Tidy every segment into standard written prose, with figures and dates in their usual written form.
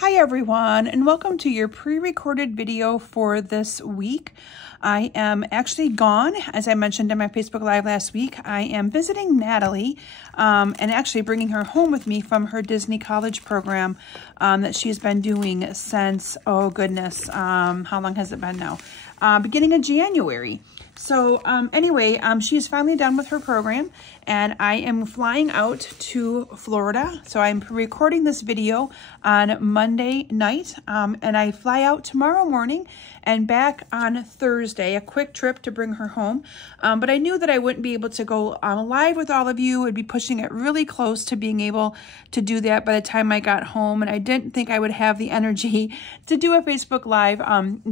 Hi everyone, and welcome to your pre-recorded video for this week. I am actually gone, as I mentioned in my Facebook Live last week. I am visiting Natalie and actually bringing her home with me from her Disney College program that she's been doing since, oh goodness, how long has it been now? Beginning of January. So anyway, she's finally done with her program and I am flying out to Florida. So I'm recording this video on Monday night and I fly out tomorrow morning and back on Thursday, a quick trip to bring her home. But I knew that I wouldn't be able to go live with all of you. I'd be pushing it really close to being able to do that by the time I got home. And I didn't think I would have the energy to do a Facebook Live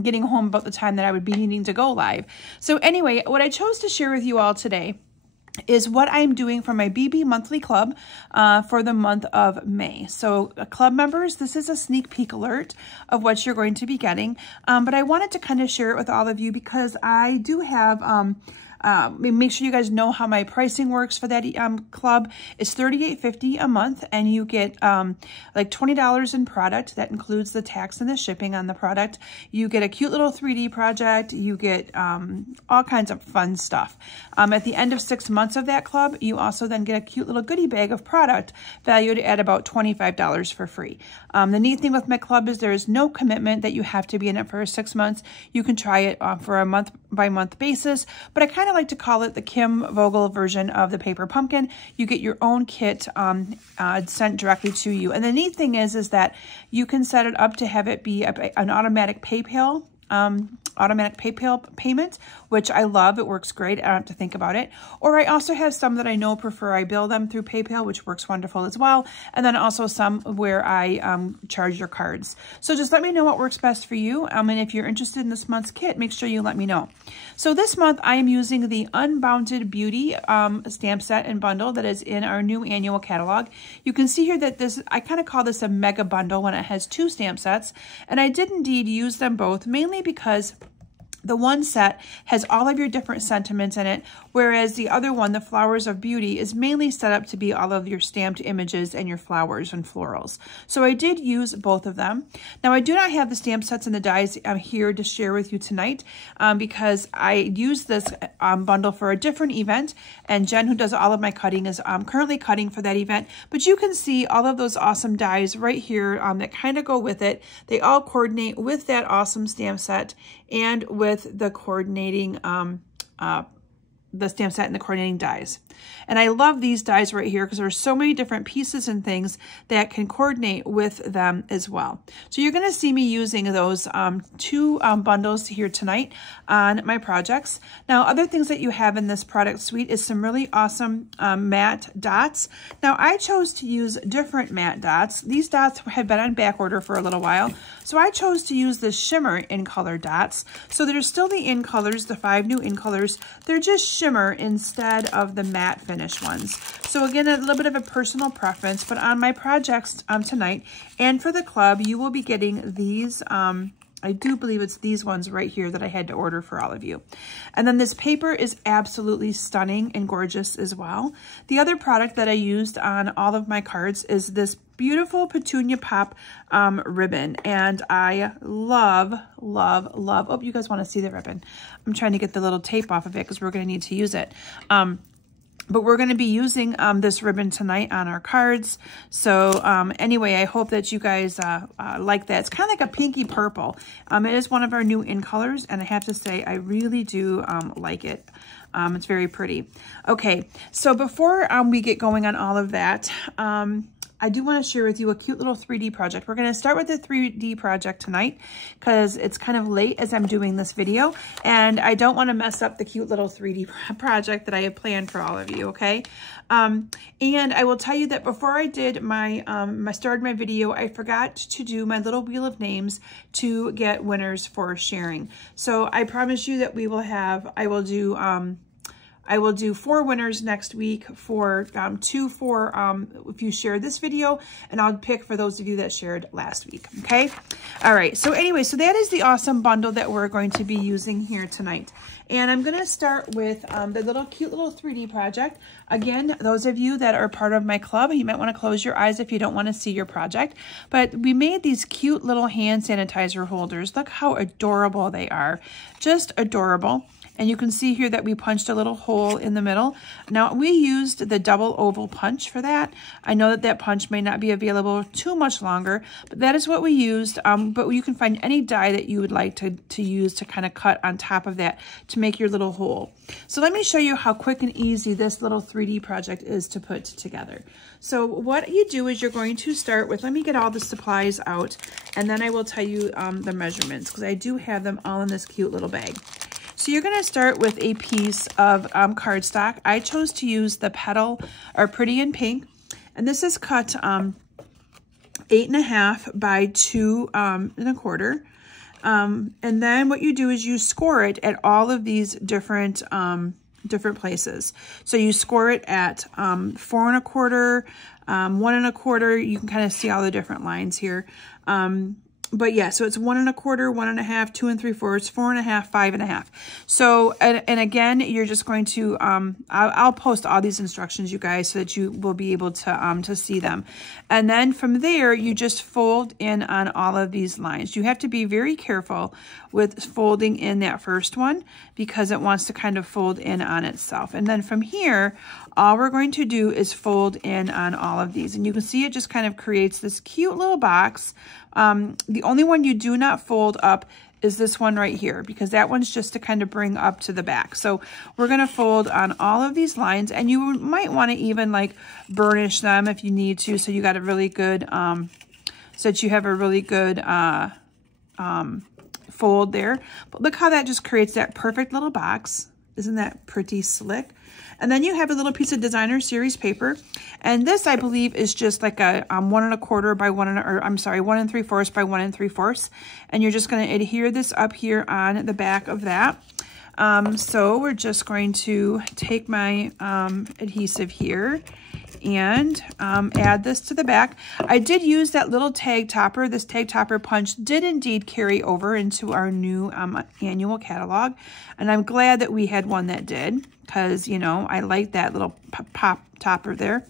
getting home about the time that I would be needing to go live. So anyway, what I chose to share with you all today is what I'm doing for my BB monthly club for the month of May. So club members, this is a sneak peek alert of what you're going to be getting. But I wanted to kind of share it with all of you because I do have, make sure you guys know how my pricing works for that club. It's $38.50 a month and you get like $20 in product. That includes the tax and the shipping on the product. You get a cute little 3D project. You get all kinds of fun stuff. At the end of 6 months of that club, you also then get a cute little goodie bag of product valued at about $25 for free. The neat thing with my club is there is no commitment that you have to be in it for 6 months. You can try it for a month-by-month basis, but I kind of like to call it the Kim Vogel version of the paper pumpkin. You get your own kit sent directly to you. And the neat thing is that you can set it up to have it be an automatic PayPal payment, which I love. It works great. I don't have to think about it. Or I also have some that I know prefer I bill them through PayPal, which works wonderful as well. And then also some where I charge your cards. So just let me know what works best for you. And if you're interested in this month's kit, make sure you let me know. So this month I am using the Unbounded Beauty stamp set and bundle that is in our new annual catalog. You can see here that I kind of call this a mega bundle when it has 2 stamp sets. And I did indeed use them both, mainly because the one set has all of your different sentiments in it, whereas the other one, the Flowers of Beauty, is mainly set up to be all of your stamped images and your flowers and florals. So I did use both of them. Now I do not have the stamp sets and the dies here to share with you tonight because I used this bundle for a different event, and Jen, who does all of my cutting, is currently cutting for that event. But you can see all of those awesome dies right here that kind of go with it. They all coordinate with that awesome stamp set and with the coordinating the stamp set and the coordinating dies. And I love these dies right here because there's so many different pieces and things that can coordinate with them as well. So you're going to see me using those 2 bundles here tonight on my projects. Now, other things that you have in this product suite is some really awesome matte dots. Now, I chose to use different matte dots. These dots had been on back order for a little while, so I chose to use the shimmer in color dots. So there's still the in colors, the 5 new in colors. They're just shimmer instead of the matte finish ones. So again, a little bit of a personal preference, but on my projects tonight and for the club, you will be getting these, I do believe it's these ones right here that I had to order for all of you. And then this paper is absolutely stunning and gorgeous as well. The other product that I used on all of my cards is this beautiful Petunia Pop ribbon. And I love, love, love, oh, you guys want to see the ribbon. I'm trying to get the little tape off of it because we're going to need to use it. But we're going to be using this ribbon tonight on our cards. So anyway, I hope that you guys like that. It's kind of like a pinky purple. It is one of our new in colors, and I have to say I really do like it. It's very pretty. Okay, so before we get going on all of that, I do want to share with you a cute little 3D project. We're going to start with the 3D project tonight because it's kind of late as I'm doing this video, and I don't want to mess up the cute little 3D project that I have planned for all of you, okay? And I will tell you that before I did started my video, I forgot to do my little wheel of names to get winners for sharing. So I promise you that I will do I will do 4 winners next week for 2 for if you share this video, and I'll pick for those of you that shared last week. Okay. All right. So anyway, so that is the awesome bundle that we're going to be using here tonight. And I'm going to start with the cute little 3D project. Again, those of you that are part of my club, you might want to close your eyes if you don't want to see your project. But we made these cute little hand sanitizer holders. Look how adorable they are. Just adorable. And you can see here that we punched a little hole in the middle. Now, we used the double oval punch for that. I know that that punch may not be available too much longer, but that is what we used. But you can find any die that you would like to use to kind of cut on top of that to make your little hole. So let me show you how quick and easy this little 3D project is to put together. So what you do is you're going to start with, let me get all the supplies out, and then I will tell you the measurements, because I do have them all in this cute little bag. So you're going to start with a piece of cardstock. I chose to use the Petal or Pretty in Pink, and this is cut 8.5 by 2.25. And then what you do is you score it at all of these different places. So you score it at 4.25, 1.25. You can kind of see all the different lines here. But yeah, so it's 1.25, 1.5, 2 3/4, 4.5, 5.5. So, and again, you're just going to, I'll post all these instructions, you guys, so that you will be able to see them. And then from there, you just fold in on all of these lines. You have to be very careful with folding in that first one, because it wants to kind of fold in on itself. And then from here, all we're going to do is fold in on all of these. And you can see it just kind of creates this cute little box. The only one you do not fold up is this one right here, because that one's just to kind of bring up to the back. So we're going to fold on all of these lines, and you might want to even like burnish them if you need to. So you got a really good, so that you have a really good, fold there. But look how that just creates that perfect little box. Isn't that pretty slick? And then you have a little piece of designer series paper, and this I believe is just like a 1.25 by 1 3/4 by 1 3/4, and you're just going to adhere this up here on the back of that. So we're just going to take my adhesive here and add this to the back. I did use that little tag topper. This tag topper punch did indeed carry over into our new annual catalog, and I'm glad that we had one that did, because, you know, I like that little pop topper there.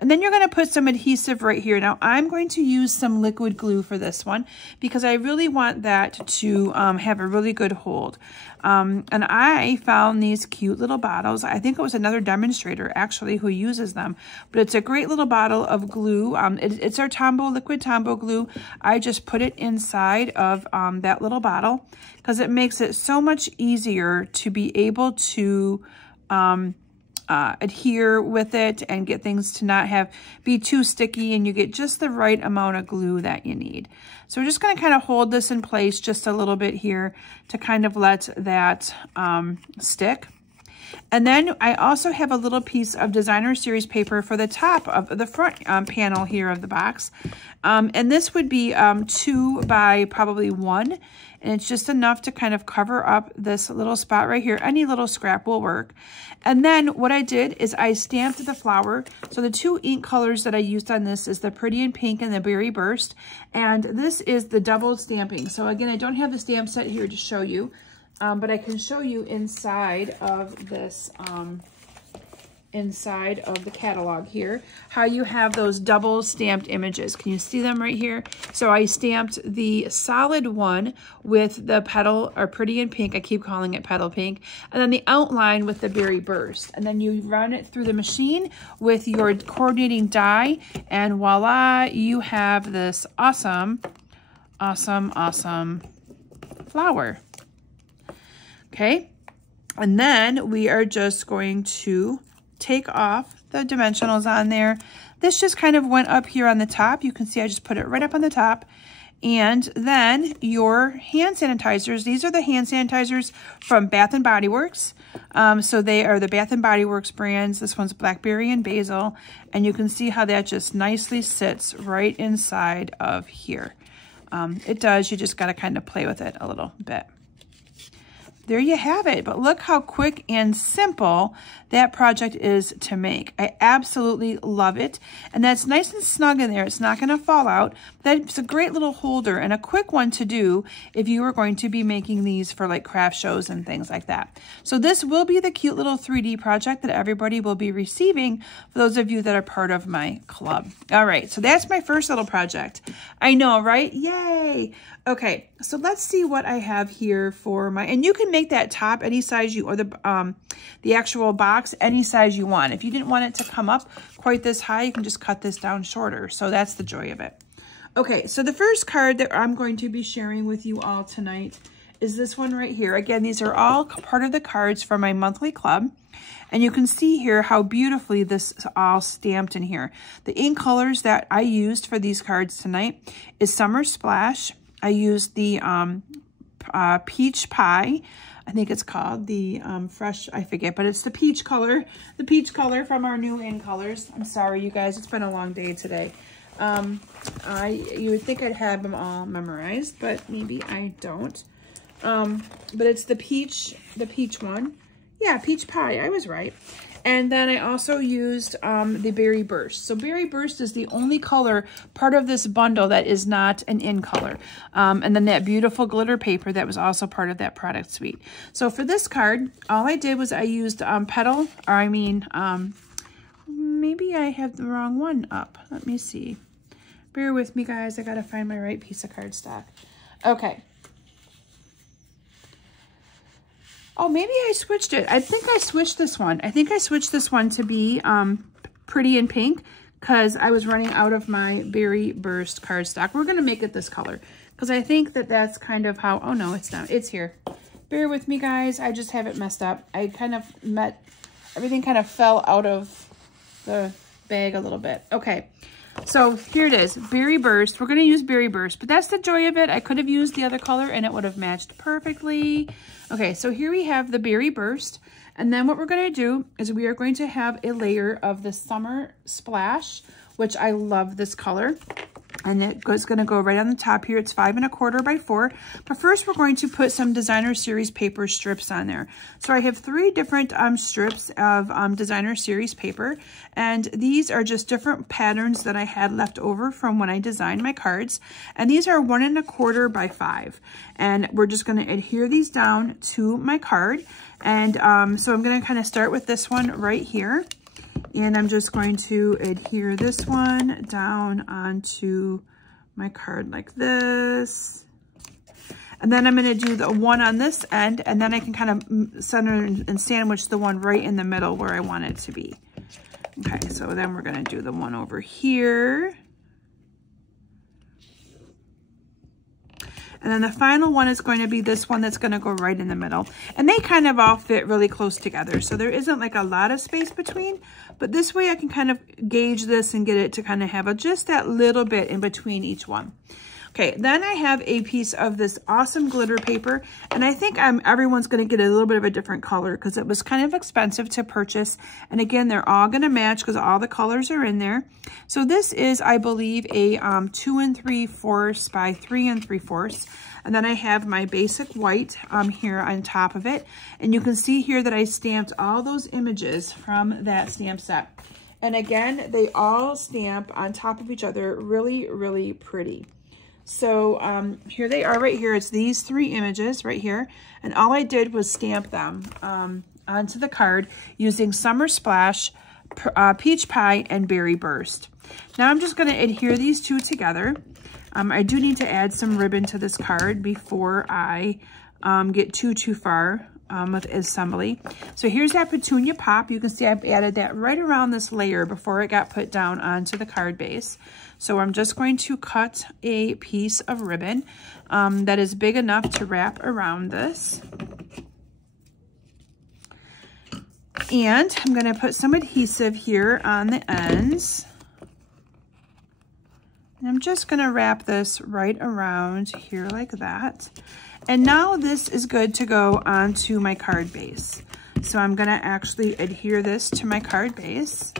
And then you're going to put some adhesive right here. Now, I'm going to use some liquid glue for this one, because I really want that to have a really good hold. And I found these cute little bottles. I think it was another demonstrator, actually, who uses them. But it's a great little bottle of glue. It's our liquid Tombow glue. I just put it inside of that little bottle, because it makes it so much easier to be able to adhere with it and get things to not be too sticky, and you get just the right amount of glue that you need. So we're just going to kind of hold this in place just a little bit here to kind of let that stick. And then I also have a little piece of designer series paper for the top of the front panel here of the box. And this would be 2 by probably 1. And it's just enough to kind of cover up this little spot right here. Any little scrap will work. And then what I did is I stamped the flower. So the 2 ink colors that I used on this is the Pretty in Pink and the Berry Burst. And this is the double stamping. So again, I don't have the stamp set here to show you, but I can show you inside of this, inside of the catalog here, how you have those double stamped images. Can you see them right here? So I stamped the solid one with the Petal or Pretty in Pink. I keep calling it Petal Pink. And then the outline with the Berry Burst. And then you run it through the machine with your coordinating die, and voila, you have this awesome, awesome, awesome flower. Okay. And then we are just going to take off the dimensionals on there. This just kind of went up here on the top. You can see I just put it right up on the top. And then your hand sanitizers. These are the hand sanitizers from Bath & Body Works. So they are the Bath & Body Works brands. This one's Blackberry and Basil. And you can see how that just nicely sits right inside of here. It does. You just got to kind of play with it a little bit. there you have it. But look how quick and simple that project is to make. I absolutely love it. And that's nice and snug in there. It's not going to fall out. That's a great little holder and a quick one to do if you are going to be making these for like craft shows and things like that. So this will be the cute little 3D project that everybody will be receiving for those of you that are part of my club. All right, so that's my first little project. I know, right? Yay! Okay, so let's see what I have here for my, and you can make that top any size you, or the actual box any size you want. If you didn't want it to come up quite this high, you can just cut this down shorter. So that's the joy of it. Okay, so the first card that I'm going to be sharing with you all tonight is this one right here. Again, these are all part of the cards for my monthly club. And you can see here how beautifully this is all stamped in here. The ink colors that I used for these cards tonight is Summer Splash. I used the Peach Pie. I think it's called the fresh, I forget, but it's the peach color from our new in colors. I'm sorry, you guys, it's been a long day today. You would think I'd have them all memorized, but maybe I don't. But it's the peach one. Yeah, Peach Pie, I was right. And then I also used the Berry Burst. So Berry Burst is the only color part of this bundle that is not an in color. And then that beautiful glitter paper that was also part of that product suite. So for this card, all I did was I used maybe I have the wrong one up. Let me see. Bear with me, guys. I gotta find my right piece of cardstock. Okay. Oh, maybe I switched it. I think I switched this one. I think I switched this one to be pretty in pink because I was running out of my Berry Burst cardstock. We're going to make it this color because I think that that's kind of how, oh no, it's not. It's here. Bear with me, guys. I just have it messed up. I kind of everything kind of fell out of the bag a little bit. Okay. So here it is, Berry Burst. We're going to use Berry Burst, but that's the joy of it. I could have used the other color and it would have matched perfectly. Okay, so here we have the Berry Burst. And then what we're going to do is we are going to have a layer of the Summer Splash, which I love this color. And it's going to go right on the top here. It's 5 1/4 by 4. But first we're going to put some Designer Series paper strips on there. So I have 3 different strips of Designer Series paper. And these are just different patterns that I had left over from when I designed my cards. And these are 1 1/4 by 5. And we're just going to adhere these down to my card. And so I'm going to kind of start with this one right here. And I'm just going to adhere this one down onto my card like this. And then I'm going to do the one on this end, and then I can kind of center and sandwich the one right in the middle where I want it to be. Okay, so then we're going to do the one over here. And then the final one is going to be this one that's going to go right in the middle. And they kind of all fit really close together. So there isn't like a lot of space between. But this way I can kind of gauge this and get it to kind of have just that little bit in between each one. Okay, then I have a piece of this awesome glitter paper. And I think everyone's going to get a little bit of a different color because it was kind of expensive to purchase. And again, they're all going to match because all the colors are in there. So this is, I believe, a 2 3/4 by 3 3/4. And then I have my basic white here on top of it. And you can see here that I stamped all those images from that stamp set. And again, they all stamp on top of each other really, really pretty. So here they are right here. It's these 3 images right here. And all I did was stamp them onto the card using Summer Splash, Peach Pie, and Berry Burst. Now I'm just going to adhere these 2 together. I do need to add some ribbon to this card before I get too far with assembly. So here's that Petunia Pop. You can see I've added that right around this layer before it got put down onto the card base. So I'm just going to cut a piece of ribbon that is big enough to wrap around this. And I'm going to put some adhesive here on the ends. And I'm just going to wrap this right around here like that. And now this is good to go onto my card base. So I'm going to actually adhere this to my card base,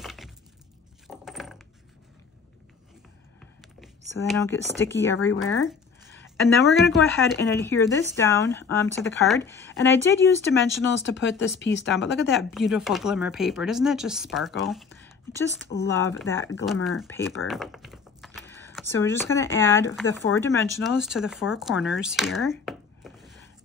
so they don't get sticky everywhere. And then we're going to go ahead and adhere this down to the card. And I did use dimensionals to put this piece down, but look at that beautiful glimmer paper. Doesn't that just sparkle? I just love that glimmer paper. So we're just going to add the 4 dimensionals to the 4 corners here.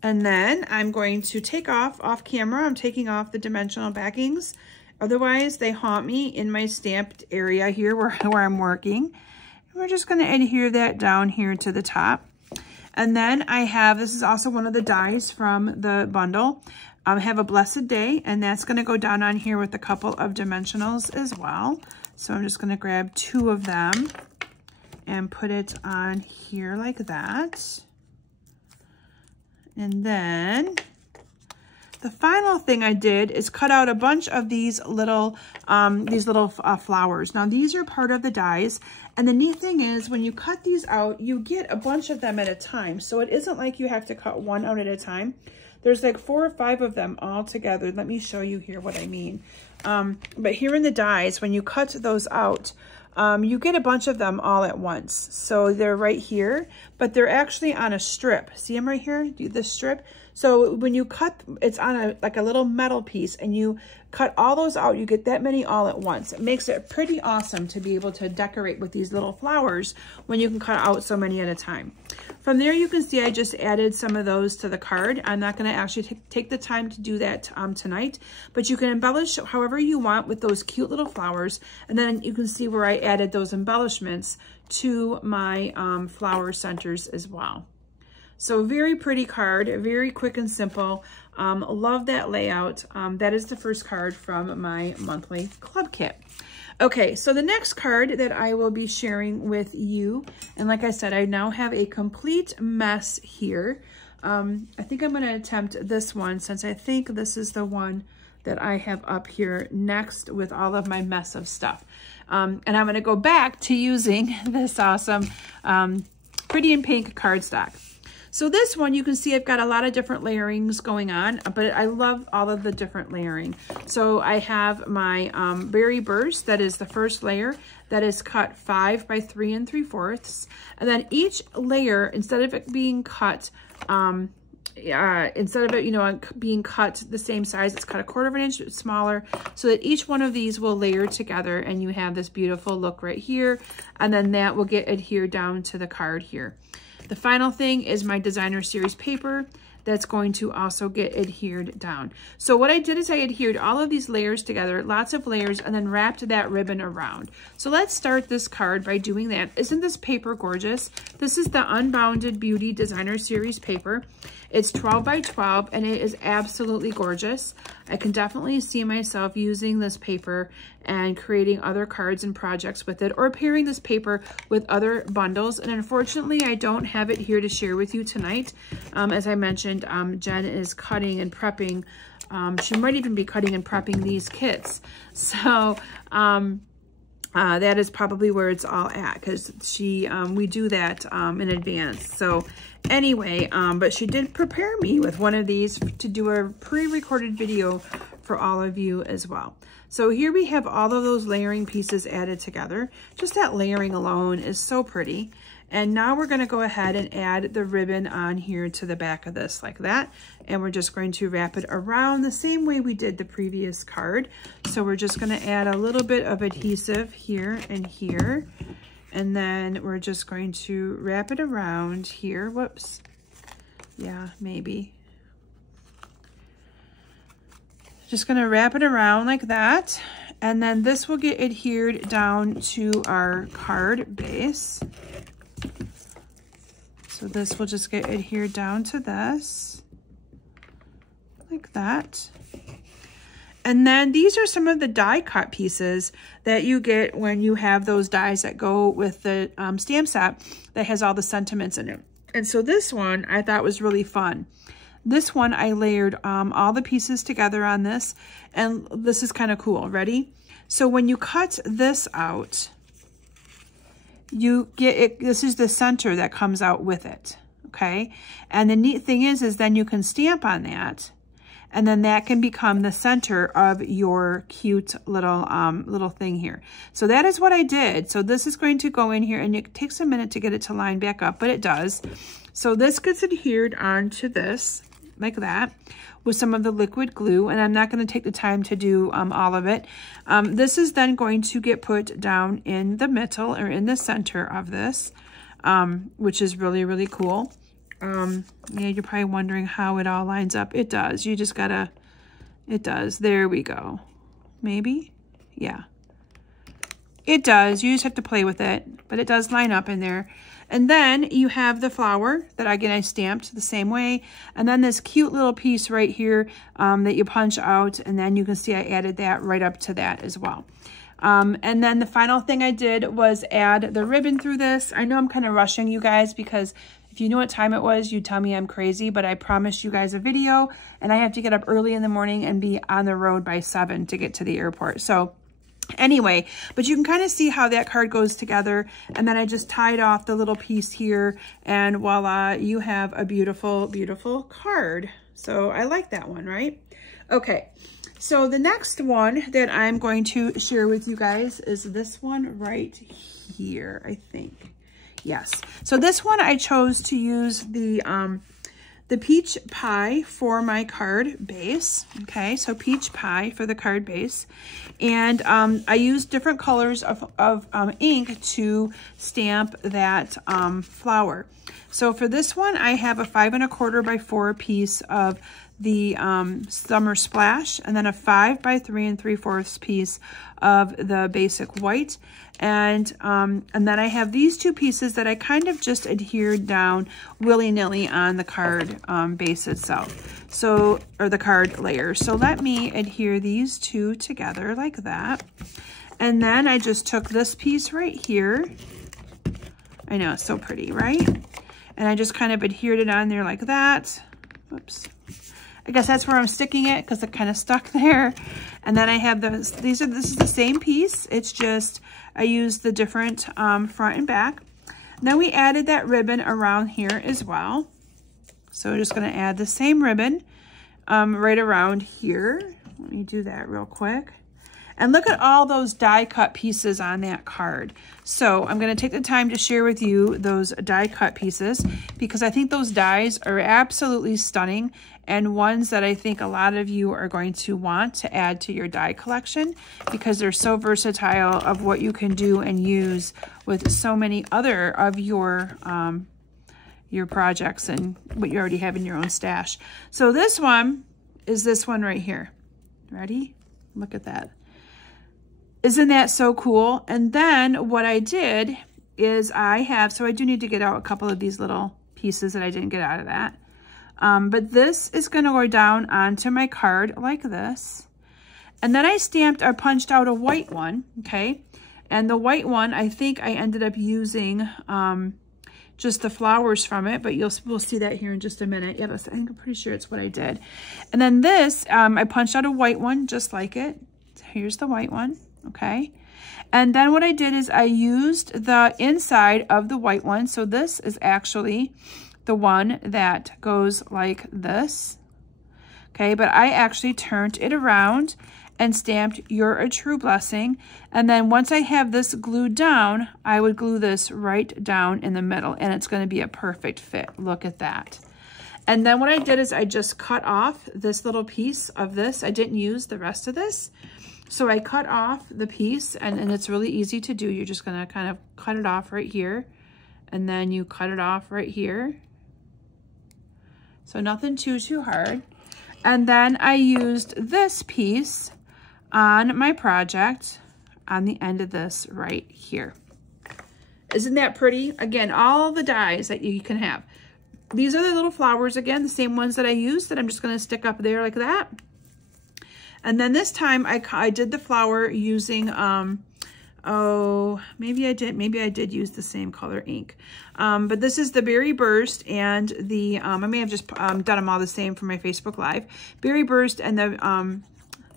And then I'm going to take off camera, I'm taking off the dimensional backings. Otherwise, they haunt me in my stamped area here where I'm working. And we're just going to adhere that down here to the top. And then I have, this is also one of the dies from the bundle. I have a Blessed Day, and that's going to go down on here with a couple of dimensionals as well. So I'm just going to grab 2 of them and put it on here like that. And then the final thing I did is cut out a bunch of these little flowers. Now these are part of the dies, and the neat thing is when you cut these out, you get a bunch of them at a time. So it isn't like you have to cut one out at a time. There's like 4 or 5 of them all together. Let me show you here what I mean. But here in the dies, when you cut those out, you get a bunch of them all at once. So they're right here, but they're actually on a strip. See them right here? Do this strip? So when you cut, it's on like a little metal piece, and you cut all those out, you get that many all at once. It makes it pretty awesome to be able to decorate with these little flowers when you can cut out so many at a time. From there, you can see I just added some of those to the card. I'm not going to actually take the time to do that tonight, but you can embellish however you want with those cute little flowers. And then you can see where I added those embellishments to my flower centers as well. So very pretty card, very quick and simple. Love that layout. That is the first card from my monthly club kit. Okay, so the next card that I will be sharing with you, and like I said, I now have a complete mess here. I think I'm going to attempt this one, since I think this is the one that I have up here next with all of my mess of stuff. And I'm going to go back to using this awesome Pretty in Pink cardstock. So this one, you can see I've got a lot of different layerings going on, but I love all of the different layering. So I have my Berry Burst, that is the first layer, that is cut 5 by 3 3/4. And then each layer, instead of it being cut, instead of it, being cut the same size, it's cut 1/4 inch smaller, so that each one of these will layer together, and you have this beautiful look right here, and then that will get adhered down to the card here. The final thing is my designer series paper that's going to also get adhered down. So what I did is I adhered all of these layers together, lots of layers, and then wrapped that ribbon around. So let's start this card by doing that. Isn't this paper gorgeous? This is the Unbounded Beauty Designer Series paper. It's 12 by 12, and it is absolutely gorgeous. I can definitely see myself using this paper and creating other cards and projects with it, or pairing this paper with other bundles. And unfortunately, I don't have it here to share with you tonight. As I mentioned, Jen is cutting and prepping. She might even be cutting and prepping these kits. So that is probably where it's all at, because we do that in advance. So anyway, but she did prepare me with one of these to do a pre-recorded video for all of you as well. So here we have all of those layering pieces added together. Just that layering alone is so pretty. And now we're going to go ahead and add the ribbon on here to the back of this like that. And we're just going to wrap it around the same way we did the previous card. So we're just going to add a little bit of adhesive here and here. And then we're just going to wrap it around here. Whoops. Yeah, maybe. Just going to wrap it around like that. And then this will get adhered down to our card base. So this will just get adhered down to this, like that. And then these are some of the die cut pieces that you get when you have those dies that go with the stamp set that has all the sentiments in it. And so this one I thought was really fun. This one I layered all the pieces together on this, and this is kind of cool. Ready? So when you cut this out, you get it, this is the center that comes out with it, okay? And the neat thing is then you can stamp on that, And then that can become the center of your cute little, little thing here. So that is what I did. So this is going to go in here, and it takes a minute to get it to line back up, but it does. So this gets adhered onto this like that with some of the liquid glue, and I'm not going to take the time to do all of it. This is then going to get put down in the middle or in the center of this, which is really, really cool. Yeah, you're probably wondering how it all lines up. It does. You just gotta, it does. There we go. Maybe? Yeah. It does. You just have to play with it, but it does line up in there. And then you have the flower that, again, I stamped the same way. And then this cute little piece right here that you punch out. And then you can see I added that right up to that as well. And then the final thing I did was add the ribbon through this. I know I'm kind of rushing you guys because if you knew what time it was, you'd tell me I'm crazy, but I promised you guys a video and I have to get up early in the morning and be on the road by 7 to get to the airport. So anyway, but you can kind of see how that card goes together. And then I just tied off the little piece here, and voila, you have a beautiful, beautiful card. So I like that one, right? Okay. So the next one that I'm going to share with you guys is this one right here, I think. Yes. So this one I chose to use the peach pie for my card base. Okay, so peach pie for the card base. And I used different colors of ink to stamp that flower. So for this one, I have a 5 1/4 by 4 piece of the Summer Splash, and then a 5 by 3 3/4 piece of the basic white. And then I have these two pieces that I kind of just adhered down willy-nilly on the card base itself. So, or the card layer. So let me adhere these two together like that. And then I just took this piece right here. I know, it's so pretty, right? And I just kind of adhered it on there like that. Whoops. I guess that's where I'm sticking it because it kind of stuck there. And then I have this is the same piece. It's just, I used the different front and back. Then we added that ribbon around here as well. So we're just gonna add the same ribbon right around here. Let me do that real quick. And look at all those die cut pieces on that card. So I'm going to take the time to share with you those die cut pieces because I think those dies are absolutely stunning and ones that I think a lot of you are going to want to add to your die collection because they're so versatile of what you can do and use with so many other of your projects and what you already have in your own stash. So this one is this one right here. Ready? Look at that. Isn't that so cool? And then what I did is so I do need to get out a couple of these little pieces that I didn't get out of that. But this is going to go down onto my card like this. And then I punched out a white one, okay? And the white one, I think I ended up using just the flowers from it, but we'll see that here in just a minute. Yeah, I'm pretty sure it's what I did. And then this, I punched out a white one just like it. So here's the white one. Okay, and then what I did is I used the inside of the white one. So this is actually the one that goes like this. Okay, but I actually turned it around and stamped "You're a True Blessing." And then once I have this glued down, I would glue this right down in the middle and it's going to be a perfect fit. Look at that. And then what I did is I just cut off this little piece of this. I didn't use the rest of this. So I cut off the piece and it's really easy to do. You're just gonna kind of cut it off right here and then you cut it off right here. So nothing too hard. And then I used this piece on my project on the end of this right here. Isn't that pretty? Again, all the dies that you can have. These are the little flowers again, the same ones that I used that I'm just gonna stick up there like that. And then this time I did the flower using, maybe I did use the same color ink. But this is the Berry Burst and the, I may have just done them all the same for my Facebook Live. Berry Burst and the,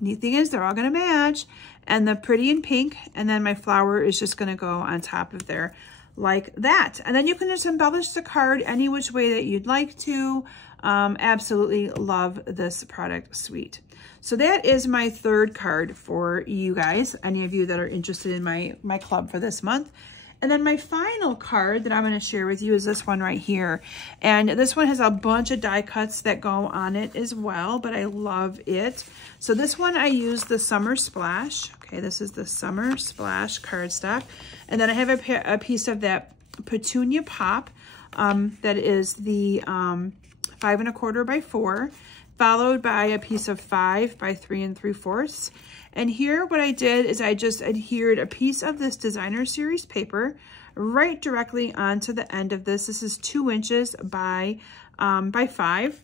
neat thing is they're all gonna match. And the Pretty in Pink, and then my flower is just gonna go on top of there like that. And then you can just embellish the card any which way that you'd like to. Absolutely love this product suite. So that is my third card for you guys, any of you that are interested in my club for this month. And then my final card that I'm going to share with you is this one right here. And this one has a bunch of die cuts that go on it as well, but I love it. So this one I use the Summer Splash. Okay, this is the Summer Splash cardstock. And then I have a piece of that Petunia Pop that is the 5 1/4 by 4, followed by a piece of 5 by 3 3/4. And here what I did is I just adhered a piece of this Designer Series paper right directly onto the end of this. This is 2 inches by 5.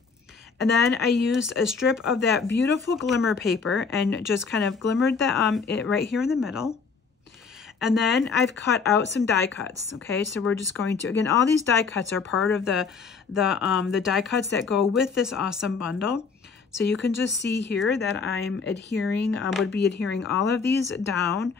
And then I used a strip of that beautiful glimmer paper and just kind of glimmered the, it right here in the middle. And then I've cut out some die cuts. Okay, so we're just going to, again, all these die cuts are part of the die cuts that go with this awesome bundle. So you can just see here that I'm adhering, would be adhering all of these down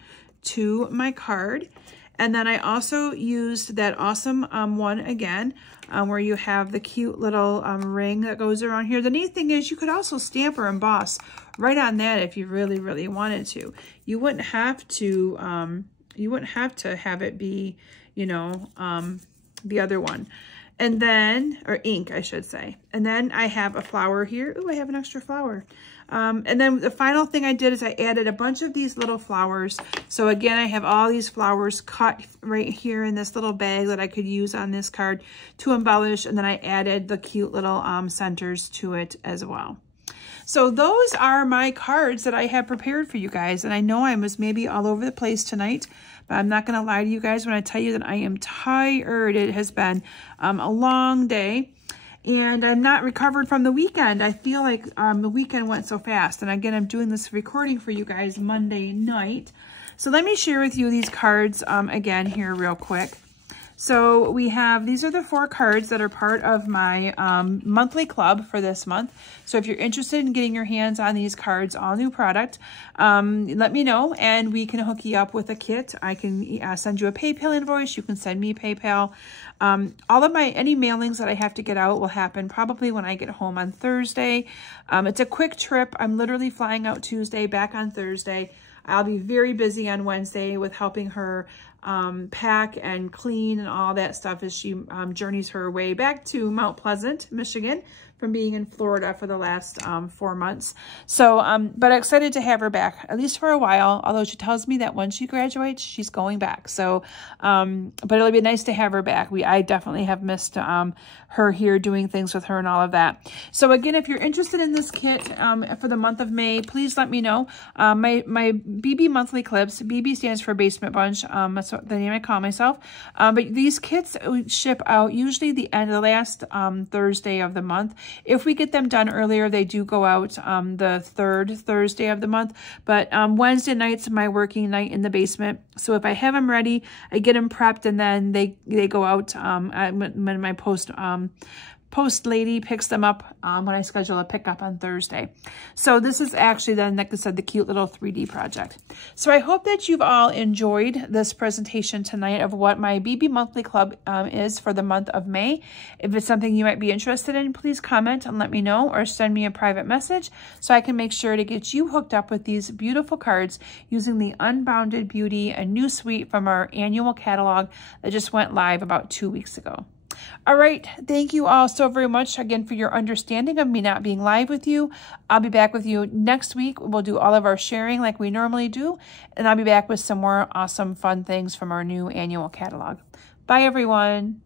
to my card. And then I also used that awesome one again, where you have the cute little ring that goes around here. The neat thing is you could also stamp or emboss right on that if you really, really wanted to. You wouldn't have to have it be, you know, the other one. And then, or ink, I should say. And then I have a flower here. Ooh, I have an extra flower. And then the final thing I did is I added a bunch of these little flowers. So again, I have all these flowers cut right here in this little bag that I could use on this card to embellish. And then I added the cute little centers to it as well. So those are my cards that I have prepared for you guys. And I know I was maybe all over the place tonight, but I'm not going to lie to you guys when I tell you that I am tired. It has been a long day and I'm not recovered from the weekend. I feel like the weekend went so fast. And again, I'm doing this recording for you guys Monday night. So let me share with you these cards again here real quick. So we have, these are the 4 cards that are part of my monthly club for this month. So if you're interested in getting your hands on these cards, all new product, let me know and we can hook you up with a kit. I can send you a PayPal invoice. You can send me PayPal. All of any mailings that I have to get out will happen probably when I get home on Thursday. It's a quick trip. I'm literally flying out Tuesday, back on Thursday. I'll be very busy on Wednesday with helping her pack and clean and all that stuff as she journeys her way back to Mount Pleasant, Michigan, from being in Florida for the last 4 months. So, but excited to have her back, at least for a while, although she tells me that when she graduates, she's going back. So, but it'll be nice to have her back. I definitely have missed her here, doing things with her and all of that. So again, if you're interested in this kit for the month of May, please let me know. My BB monthly clips, BB stands for Basement Bunch. That's the name I call myself. But these kits ship out usually the last Thursday of the month. If we get them done earlier, they do go out the 3rd Thursday of the month. But Wednesday night's my working night in the basement. So if I have them ready, I get them prepped, and then they go out when my post lady picks them up when I schedule a pickup on Thursday. So this is actually then, like I said, the cute little 3D project. So I hope that you've all enjoyed this presentation tonight of what my BB Monthly Club is for the month of May. If it's something you might be interested in, please comment and let me know, or send me a private message so I can make sure to get you hooked up with these beautiful cards using the Unbounded Beauty, a new suite from our annual catalog that just went live about 2 weeks ago. All right, thank you all so very much again for your understanding of me not being live with you. I'll be back with you next week. We'll do all of our sharing like we normally do, and I'll be back with some more awesome fun things from our new annual catalog. Bye, everyone.